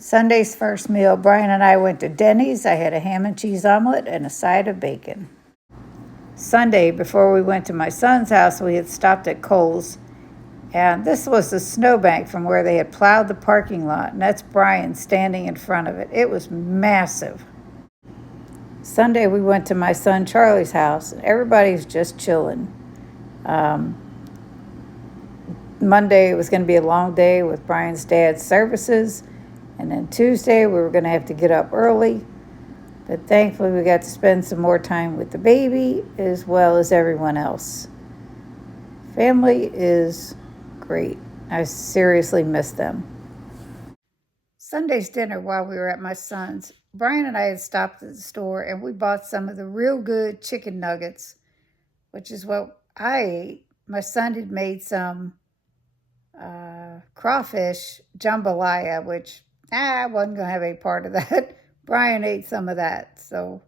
Sunday's first meal, Brian and I went to Denny's. I had a ham and cheese omelet and a side of bacon. Sunday, before we went to my son's house, we had stopped at Kohl's. And this was the snowbank from where they had plowed the parking lot. And that's Brian standing in front of it. It was massive. Sunday, we went to my son Charlie's house. And everybody's just chilling. Monday, it was going to be a long day with Brian's dad's services. And then Tuesday, we were going to have to get up early. But thankfully, we got to spend some more time with the baby as well as everyone else. Family is great. I seriously miss them. Sunday's dinner while we were at my son's, Brian and I had stopped at the store and we bought some of the real good chicken nuggets, which is what I ate. My son had made some crawfish jambalaya, which I wasn't going to have any part of that. Brian ate some of that. So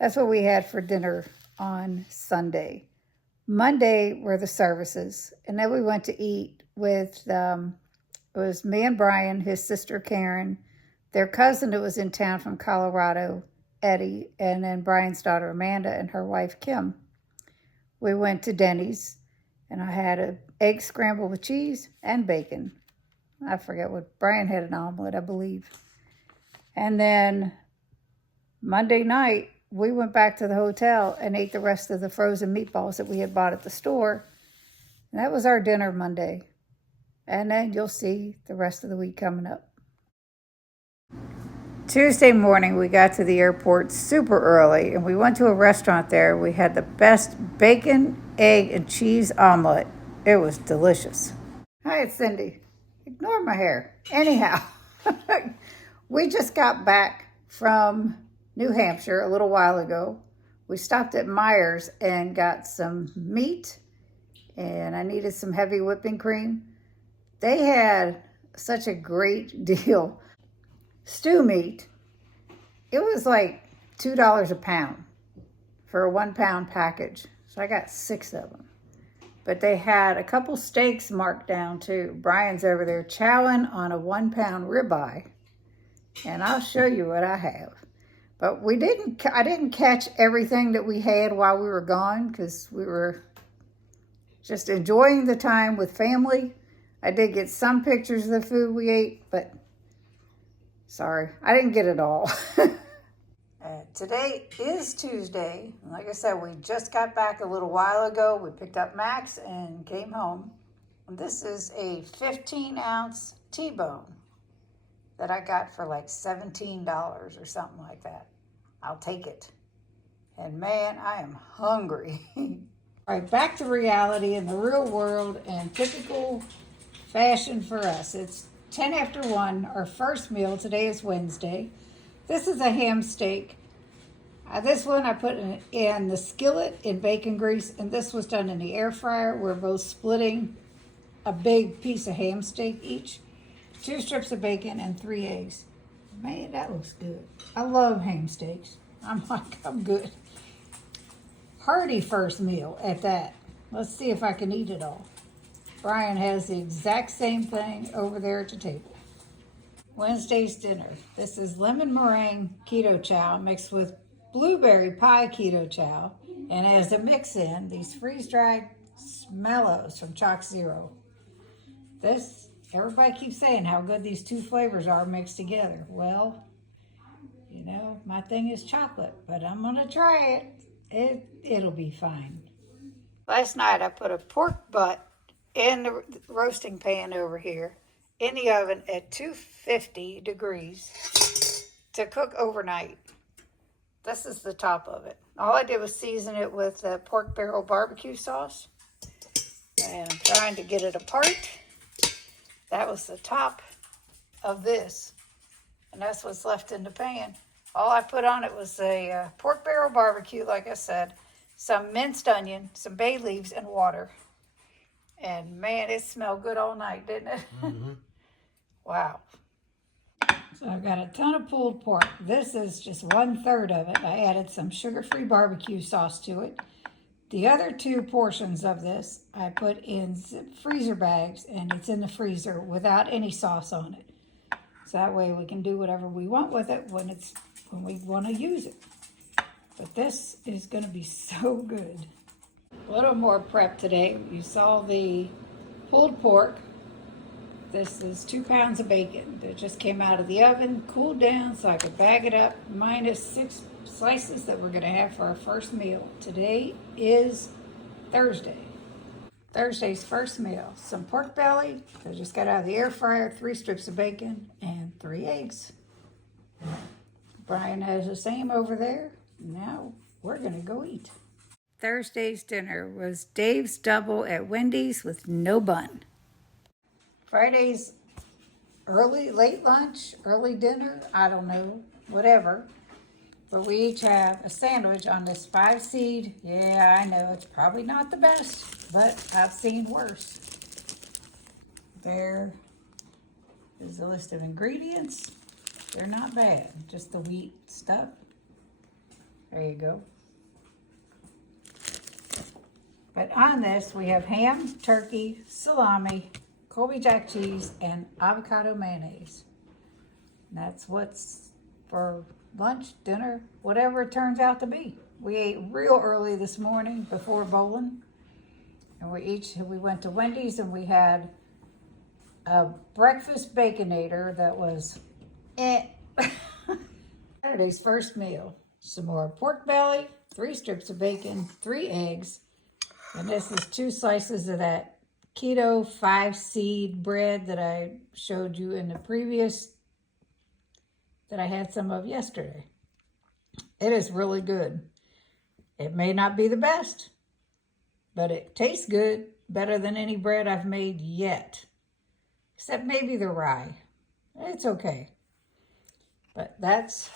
that's what we had for dinner on Sunday. Monday were the services. And then we went to eat with, it was me and Brian, his sister Karen, their cousin that was in town from Colorado, Eddie, and then Brian's daughter Amanda and her wife Kim. We went to Denny's and I had an egg scramble with cheese and bacon. I forget what, Brian had an omelet, I believe. And then Monday night, we went back to the hotel and ate the rest of the frozen meatballs that we had bought at the store. And that was our dinner Monday. And then you'll see the rest of the week coming up. Tuesday morning, we got to the airport super early, and we went to a restaurant there. We had the best bacon, egg, and cheese omelet. It was delicious. Hi, it's Cindy. Ignore my hair. Anyhow, we just got back from New Hampshire a little while ago. We stopped at Myers and got some meat, and I needed some heavy whipping cream. They had such a great deal. Stew meat, it was like $2 a pound for a 1 pound package. So I got 6 of them. But they had a couple steaks marked down too. Brian's over there chowing on a 1 pound ribeye. And I'll show you what I have. But I didn't catch everything that we had while we were gone because we were just enjoying the time with family. I did get some pictures of the food we ate, but sorry, I didn't get it all. Today is Tuesday. Like I said, we just got back a little while ago. We picked up Max and came home. And this is a 15-ounce T-bone that I got for like $17 or something like that. I'll take it. And man, I am hungry. All right, back to reality in the real world and typical fashion for us. It's 10 after 1, our first meal. Today is Wednesday. This is a ham steak. This one I put in the skillet in bacon grease, and this was done in the air fryer. We're both splitting a big piece of ham steak each. 2 strips of bacon and 3 eggs. Man, that looks good. I love ham steaks. I'm good. Hearty first meal at that. Let's see if I can eat it all. Brian has the exact same thing over there at the table. Wednesday's dinner. This is lemon meringue keto chow mixed with blueberry pie keto chow. And as a mix-in, these freeze-dried smellos from Chalk Zero. Everybody keeps saying how good these 2 flavors are mixed together. Well, you know, my thing is chocolate, but I'm going to try it. It'll be fine. Last night I put a pork butt in the roasting pan over here in the oven at 250 degrees to cook overnight. This is the top of it. All I did was season it with pork barrel barbecue sauce. And I'm trying to get it apart. That was the top of this. And that's what's left in the pan. All I put on it was a pork barrel barbecue, like I said, some minced onion, some bay leaves, and water. And man, it smelled good all night, didn't it? Mm-hmm. Wow. So I've got a ton of pulled pork. This is just 1/3 of it. I added some sugar-free barbecue sauce to it. The other 2 portions of this I put in freezer bags, and it's in the freezer without any sauce on it. So that way we can do whatever we want with it when we want to use it. But this is going to be so good. A little more prep today. You saw the pulled pork. This is 2 pounds of bacon that just came out of the oven, cooled down so I could bag it up, minus 6 slices that we're going to have for our first meal. Today is Thursday. Thursday's first meal. Some pork belly that I just got out of the air fryer, 3 strips of bacon, and 3 eggs. Brian has the same over there. Now we're going to go eat. Thursday's dinner was Dave's double at Wendy's with no bun. Friday's late lunch, early dinner, I don't know, whatever. But we each have a sandwich on this 5-seed. Yeah, I know, it's probably not the best, but I've seen worse. There is the list of ingredients. They're not bad, just the wheat stuff. There you go. But on this, we have ham, turkey, salami, Colby Jack cheese, and avocado mayonnaise. And that's what's for lunch, dinner, whatever it turns out to be. We ate real early this morning before bowling. And we went to Wendy's and we had a breakfast baconator that was Saturday's first meal. Some more pork belly, 3 strips of bacon, 3 eggs. And this is 2 slices of that keto 5-seed bread that I showed you in the previous, that I had some of yesterday. It is really good. It may not be the best, but it tastes good, better than any bread I've made yet. Except maybe the rye. It's okay. But that's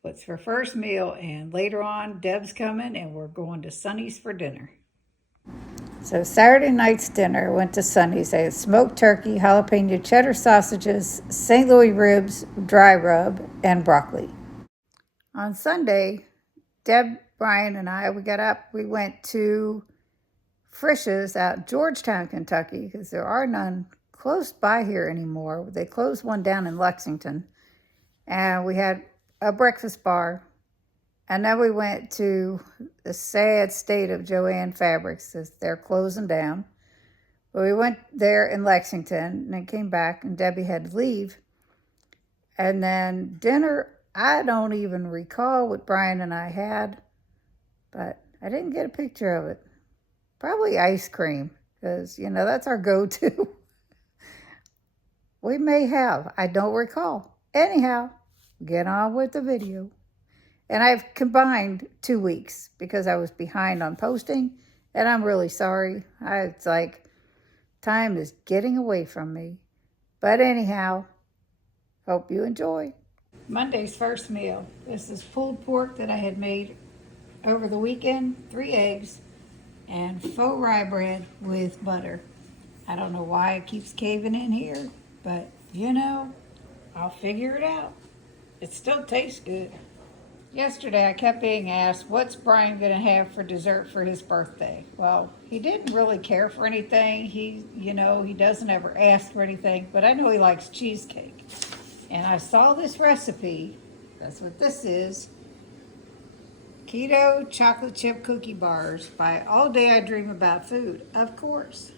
what's for first meal, and later on, Deb's coming, and we're going to Sonny's for dinner. So Saturday night's dinner went to Sonny's. They had smoked turkey, jalapeno cheddar sausages, St. Louis ribs, dry rub, and broccoli. On Sunday, Deb, Brian, and I, we got up. We went to Frisch's out in Georgetown, Kentucky, because there are none close by here anymore. They closed one down in Lexington. And we had a breakfast bar. And then we went to the sad state of Joann Fabrics, as they're closing down. But we went there in Lexington and then came back, and Debbie had to leave. And then dinner, I don't even recall what Brian and I had, but I didn't get a picture of it. Probably ice cream, because, that's our go-to. We may have. I don't recall. Anyhow, get on with the video. And I've combined 2 weeks because I was behind on posting, and I'm really sorry. It's like time is getting away from me. But anyhow, hope you enjoy. Monday's first meal. This is pulled pork that I had made over the weekend, 3 eggs, and faux rye bread with butter. I don't know why it keeps caving in here, but I'll figure it out. It still tastes good. Yesterday, I kept being asked, what's Brian going to have for dessert for his birthday? Well, he didn't really care for anything. He doesn't ever ask for anything, but I know he likes cheesecake. And I saw this recipe. That's what this is. Keto chocolate chip cookie bars by All Day I Dream About Food, of course.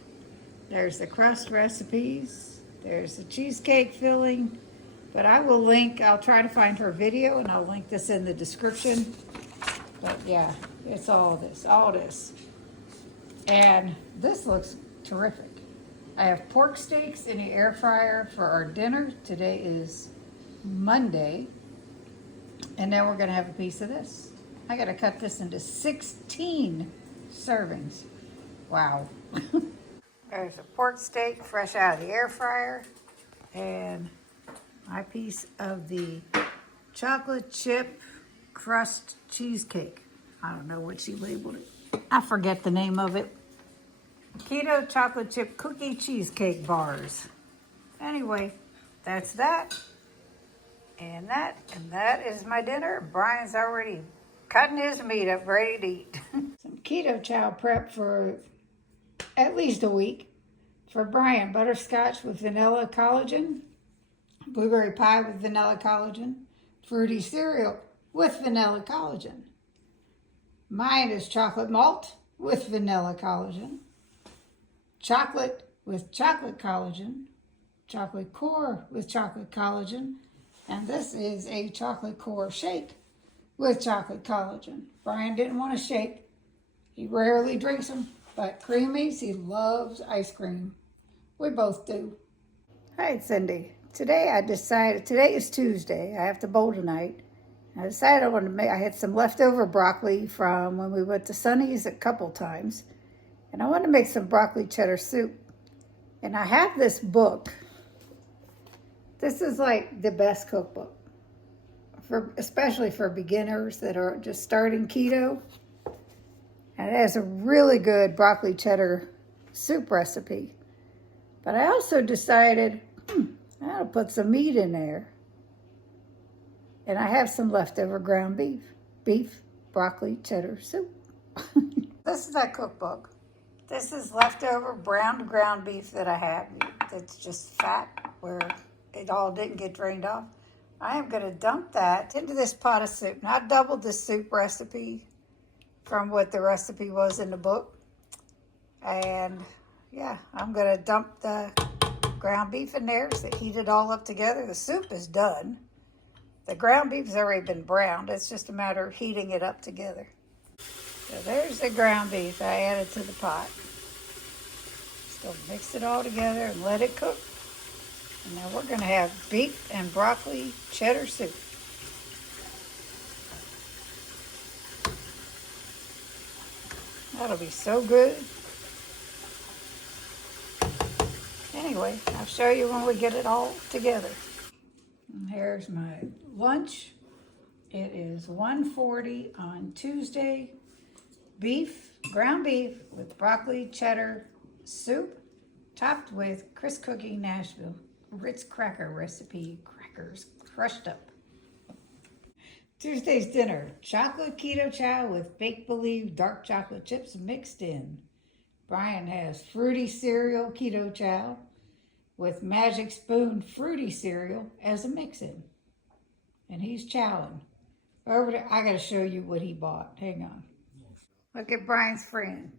There's the crust recipes. There's the cheesecake filling. But I'll try to find her video, and I'll link this in the description. But yeah, it's all this. And this looks terrific. I have pork steaks in the air fryer for our dinner. Today is Monday. And then we're gonna have a piece of this. I gotta cut this into 16 servings. Wow. There's a pork steak fresh out of the air fryer. And my piece of the chocolate chip crust cheesecake. I don't know what she labeled it. I forget the name of it. Keto chocolate chip cookie cheesecake bars. Anyway, that's that. And that is my dinner. Brian's already cutting his meat up, ready to eat. Some keto chow prep for at least a week. For Brian, butterscotch with vanilla collagen. blueberry pie with vanilla collagen, fruity cereal with vanilla collagen. Mine is chocolate malt with vanilla collagen, chocolate with chocolate collagen, chocolate core with chocolate collagen, and this is a chocolate core shake with chocolate collagen. Brian didn't want a shake. He rarely drinks them, but creamies, he loves ice cream. We both do. Hi, Cindy. Today is Tuesday. I have to bowl tonight. I decided I had some leftover broccoli from when we went to Sonny's a couple times, and I wanted to make some broccoli cheddar soup. And I have this book. This is like the best cookbook, especially for beginners that are just starting keto. And it has a really good broccoli cheddar soup recipe. But I also decided, I ought to put some meat in there. And I have some leftover ground beef, broccoli cheddar soup. This is that cookbook. This is leftover browned ground beef that I have. That's just fat where it all didn't get drained off. I am gonna dump that into this pot of soup. Now, I doubled this soup recipe from what the recipe was in the book. And yeah, I'm gonna dump the ground beef in there to heat it all up together. The soup is done. The ground beef's already been browned. It's just a matter of heating it up together. So there's the ground beef I added to the pot. Still mix it all together and let it cook. And now we're gonna have beef and broccoli cheddar soup. That'll be so good. Anyway, I'll show you when we get it all together. And here's my lunch. It is 1:40 on Tuesday. Ground beef with broccoli cheddar soup, topped with Chris Cookie Nashville Ritz cracker recipe crackers crushed up. Tuesday's dinner, chocolate keto chow with Baked Believe dark chocolate chips mixed in. Brian has fruity cereal keto chow with Magic Spoon fruity cereal as a mix-in. And he's chowing. Over there, I gotta show you what he bought. Hang on. Look at Brian's friend.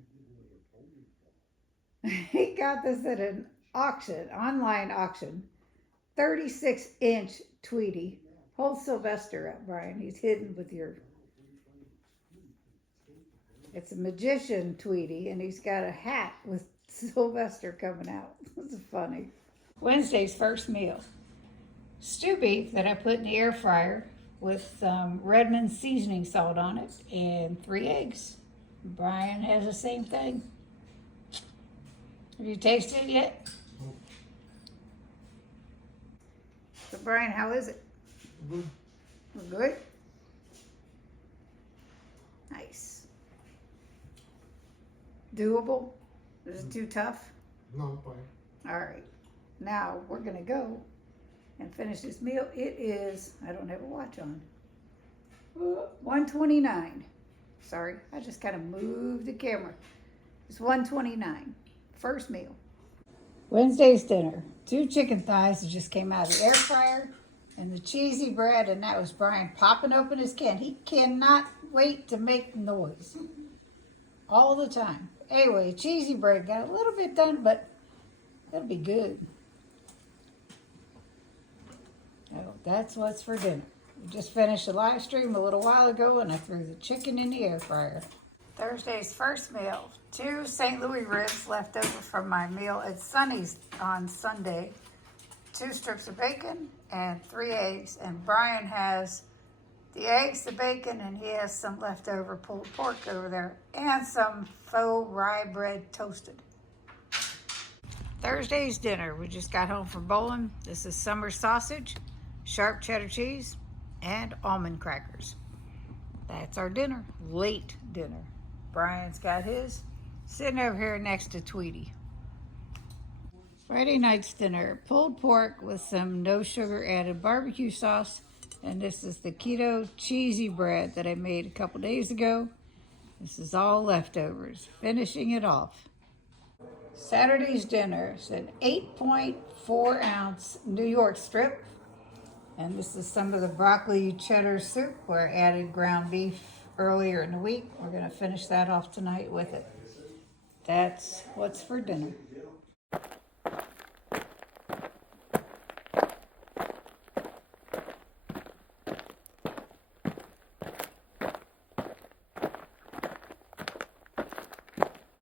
He got this at an auction, online auction. 36-inch Tweety. Hold Sylvester up, Brian. He's hidden with your... It's a magician Tweety, and he's got a hat with Sylvester coming out. This is funny. Wednesday's first meal. Stew beef that I put in the air fryer with Redmond seasoning salt on it and 3 eggs. Brian has the same thing. Have you tasted it yet? So Brian, how is it? Good. Good? Nice. Doable? Is it too tough? No, fine. All right. Now we're gonna go and finish this meal. It is, I don't have a watch on, 1:29. Sorry, I just kind of moved the camera. It's 1:29. First meal. Wednesday's dinner. 2 chicken thighs that just came out of the air fryer and the cheesy bread, and that was Brian popping open his can. He cannot wait to make noise. All the time. Anyway, cheesy bread got a little bit done, but it'll be good. Oh, that's what's for dinner. We just finished a live stream a little while ago, and I threw the chicken in the air fryer. Thursday's first meal. 2 St. Louis ribs left over from my meal at Sonny's on Sunday. 2 strips of bacon and 3 eggs. And Brian has the eggs, the bacon, and he has some leftover pulled pork over there. And some faux rye bread toasted. Thursday's dinner. We just got home from bowling. This is summer sausage, sharp cheddar cheese, and almond crackers. That's our dinner. Late dinner. Brian's got his sitting over here next to Tweety. Friday night's dinner. Pulled pork with some no sugar added barbecue sauce. And this is the keto cheesy bread that I made a couple days ago. This is all leftovers. Finishing it off. Saturday's dinner is an 8.4 ounce New York strip And this is some of the broccoli cheddar soup where I added ground beef earlier in the week. We're going to finish that off tonight with it. That's what's for dinner.